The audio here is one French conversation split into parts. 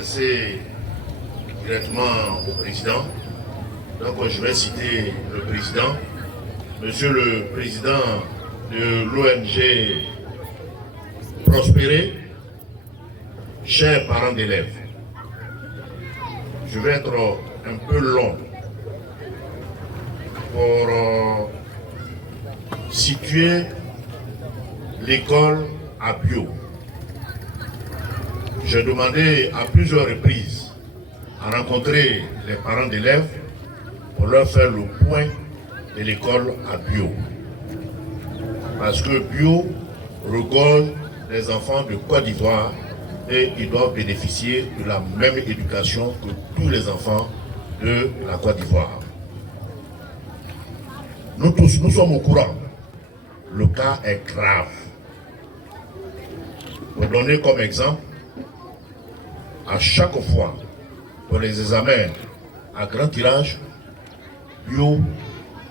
m'adresser directement au président. Donc je vais citer le président. Monsieur le président de l'ONG Prospérer, chers parents d'élèves, je vais être un peu long pour situer l'école à Bio. J'ai demandé à plusieurs reprises à rencontrer les parents d'élèves pour leur faire le point de l'école à Bio. Parce que Bio regorge les enfants de Côte d'Ivoire et ils doivent bénéficier de la même éducation que tous les enfants de la Côte d'Ivoire. Nous tous, nous sommes au courant. Le cas est grave. Pour donner comme exemple, à chaque fois pour les examens à grand tirage, Bio,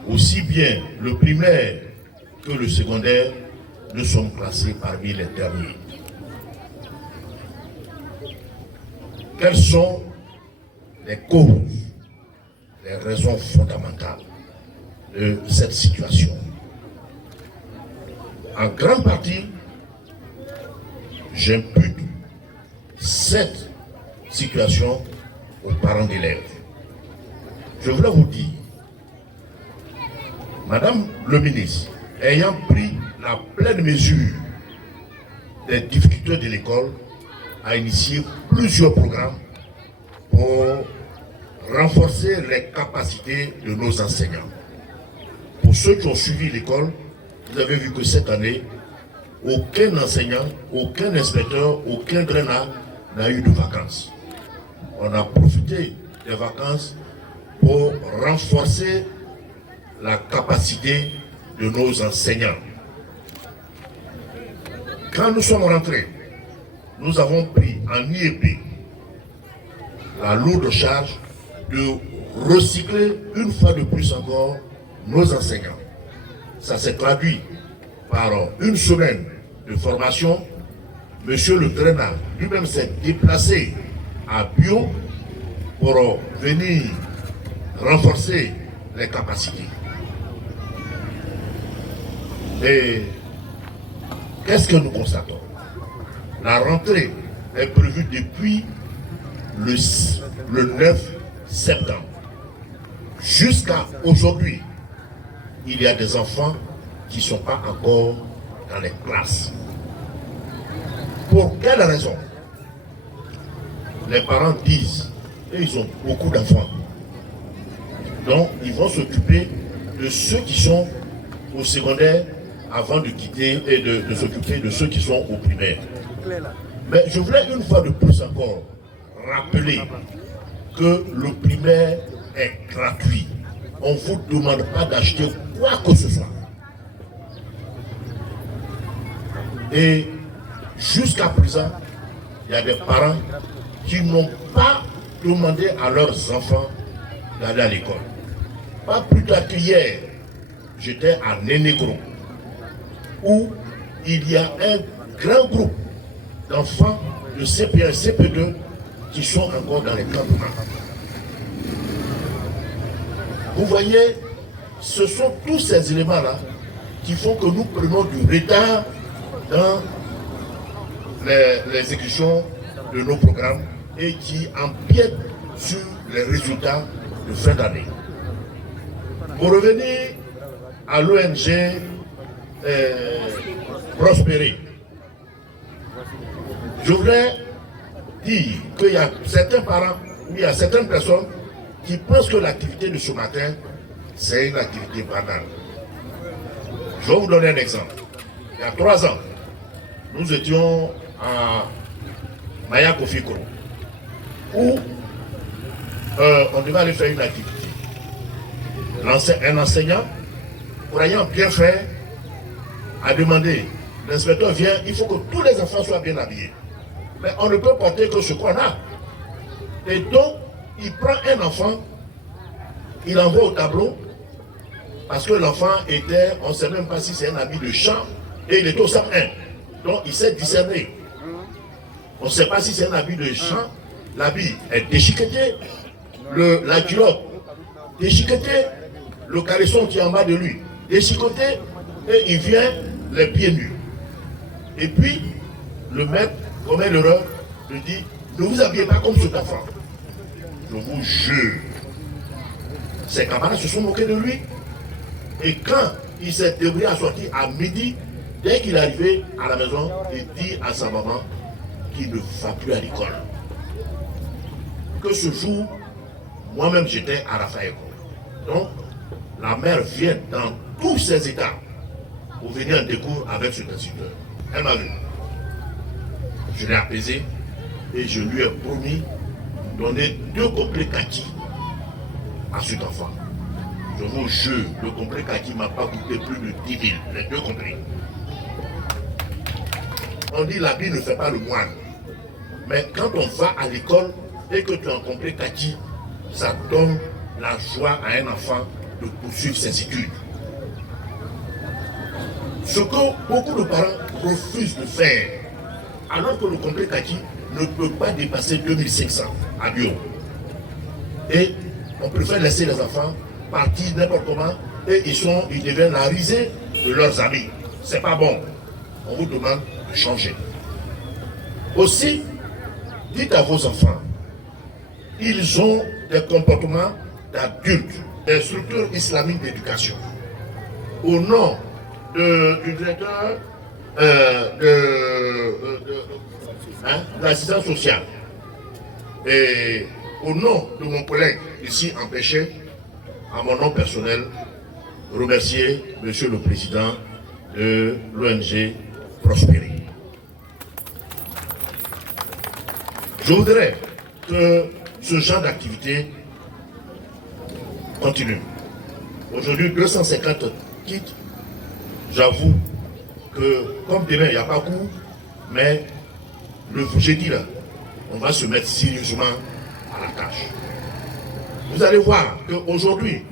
aussi bien le primaire que le secondaire, nous sommes classés parmi les derniers. Quelles sont les causes, les raisons fondamentales de cette situation? En grande partie, j'impute cette situation aux parents d'élèves. Je voulais vous dire, Madame le ministre, ayant pris la pleine mesure des difficultés de l'école, a initié plusieurs programmes pour renforcer les capacités de nos enseignants. Pour ceux qui ont suivi l'école, vous avez vu que cette année, aucun enseignant, aucun inspecteur, aucun drainard n'a eu de vacances. On a profité des vacances pour renforcer la capacité de nos enseignants. Quand nous sommes rentrés, nous avons pris en IEP la lourde charge de recycler une fois de plus encore nos enseignants. Ça s'est traduit par une semaine de formation. Monsieur le drainard lui-même s'est déplacé à Bio pour venir renforcer les capacités. Et qu'est-ce que nous constatons? La rentrée est prévue depuis le 9 septembre. Jusqu'à aujourd'hui, il y a des enfants qui ne sont pas encore dans les classes. Pour quelle raison? Les parents disent, et ils ont beaucoup d'enfants, donc ils vont s'occuper de ceux qui sont au secondaire avant de quitter et de s'occuper de ceux qui sont au primaire. Mais je voulais une fois de plus encore rappeler que le primaire est gratuit. On ne vous demande pas d'acheter quoi que ce soit. Et jusqu'à présent, il y a des parents qui n'ont pas demandé à leurs enfants d'aller à l'école. Pas plus tard qu'hier, j'étais à Nénégro, où il y a un grand groupe d'enfants de CP1 et CP2 qui sont encore dans les campements. Vous voyez, ce sont tous ces éléments-là qui font que nous prenons du retard dans l'exécution de nos programmes et qui empiètent sur les résultats de fin d'année. Pour revenir à l'ONG Prospérer, je voudrais dire qu'il y a certains parents, il y a certaines personnes qui pensent que l'activité de ce matin, c'est une activité banale. Je vais vous donner un exemple. Il y a 3 ans, nous étions à Maya Kofikoro, où on devait aller faire une activité. Un enseignant, croyant bien faire, a demandé, l'inspecteur vient, il faut que tous les enfants soient bien habillés. Mais on ne peut porter que ce qu'on a. Et donc, il prend un enfant, il l'envoie au tableau, parce que l'enfant était, on ne sait même pas si c'est un habit de champ, et il est au SAP 1. Donc, il s'est discerné. On ne sait pas si c'est un habit de champ, l'habit est déchiqueté, la culotte déchiquetée, le caleçon qui est en bas de lui déchiqueté, et il vient les pieds nus. Et puis, le maître commet l'erreur de dire, ne vous habillez pas comme cet enfant. Je vous jure, ses camarades se sont moqués de lui. Et quand il s'est débrouillé à sortir à midi, dès qu'il est arrivé à la maison, il dit à sa maman qu'il ne va plus à l'école. Que ce jour, moi-même j'étais à Raphaël. Donc, la mère vient dans tous ses états pour venir en découvre avec cet instituteur. Elle m'a vu. Je l'ai apaisé et je lui ai promis de donner 2 complets kaki à cet enfant. Je vous jure, le complet kaki ne m'a pas coûté plus de 10 000, les 2 complets. On dit l'habit ne fait pas le moine. Mais quand on va à l'école et que tu as un complet kaki, ça donne la joie à un enfant de poursuivre ses études. Ce que beaucoup de parents refusent de faire, alors que le complet kaki ne peut pas dépasser 2500 à bio. Et on préfère laisser les enfants partir n'importe comment et ils deviennent la risée de leurs amis. C'est pas bon. On vous demande de changer. Aussi, dites à vos enfants, ils ont des comportements d'adultes, des structures islamiques d'éducation. Au nom du directeur de l'assistance sociale et au nom de mon collègue ici empêché, à mon nom personnel, remercier Monsieur le Président de l'ONG Prospérer. Je voudrais que ce genre d'activité continue. Aujourd'hui, 250 kits. J'avoue que, comme demain, il n'y a pas cours, mais le jeudi, là, on va se mettre sérieusement à la tâche. Vous allez voir qu'aujourd'hui,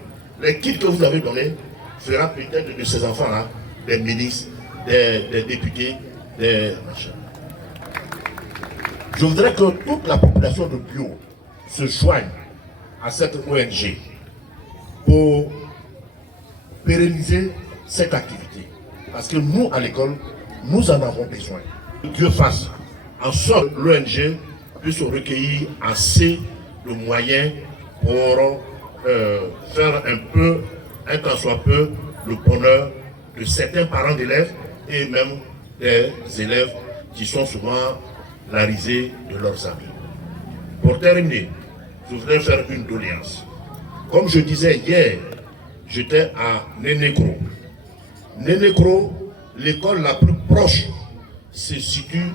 les kits que vous avez donnés fera peut-être de ces enfants-là des ministres, des députés, des machins. Je voudrais que toute la population de Bio se joigne à cette ONG pour pérenniser cette activité. Parce que nous, à l'école, nous en avons besoin. Dieu fasse en sorte que l'ONG puisse recueillir assez de moyens pour faire un tant soit peu, le bonheur de certains parents d'élèves et même des élèves qui sont souvent la risée de leurs amis. Pour terminer, je voudrais faire une doléance. Comme je disais hier, j'étais à Nénécro. Nénécro, l'école la plus proche se situe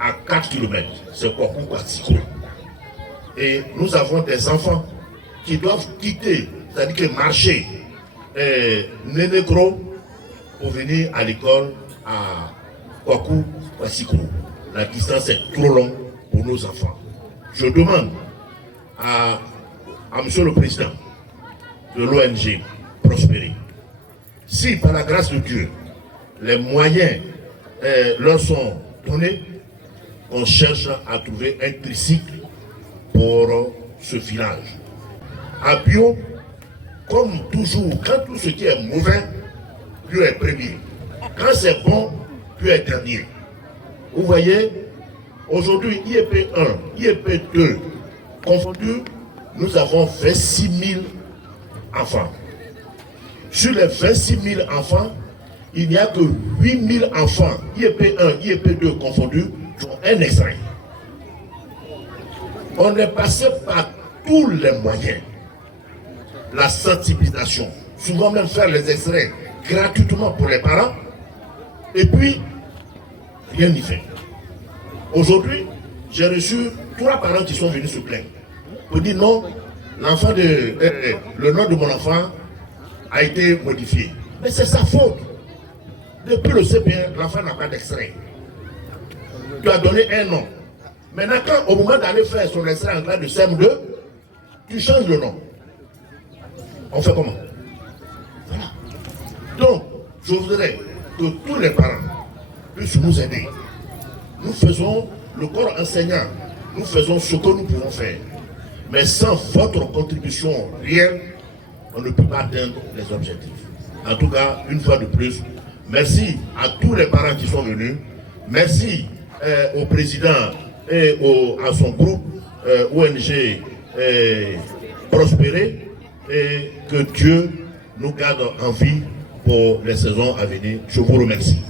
à 4 km. C'est Kwaku Kwasikro. Et nous avons des enfants qui doivent quitter, c'est-à-dire que marcher Nénécro pour venir à l'école à Kwaku Kwasikro. La distance est trop longue pour nos enfants. Je demande à Monsieur le Président de l'ONG Prospérer, si par la grâce de Dieu, les moyens leur sont donnés, on cherche à trouver un tricycle pour ce village. À Bio, comme toujours, quand tout ce qui est mauvais, Bio est premier. Quand c'est bon, Bio est dernier. Vous voyez, aujourd'hui, IEP 1, IEP 2, confondus, nous avons 26 000 enfants. Sur les 26 000 enfants, il n'y a que 8 000 enfants, IEP 1, IEP 2 confondus, qui ont un extrait. On est passé par tous les moyens. La sensibilisation, souvent même faire les extraits gratuitement pour les parents, et puis, rien n'y fait. Aujourd'hui, j'ai reçu 3 parents qui sont venus se plaindre. Pour dire non, le nom de mon enfant a été modifié. Mais c'est sa faute. Depuis le CPR, l'enfant n'a pas d'extrait. Tu as donné un nom. Maintenant, au moment d'aller faire son extrait en classe de CM2, tu changes le nom. On fait comment? Voilà. Donc, je voudrais que tous les parents puissent nous aider. Nous faisons le corps enseignant nous faisons ce que nous pouvons faire. Mais sans votre contribution réelle, on ne peut pas atteindre les objectifs. En tout cas, une fois de plus, merci à tous les parents qui sont venus. Merci au président et à son groupe ONG Prospérer, et que Dieu nous garde en vie pour les saisons à venir. Je vous remercie.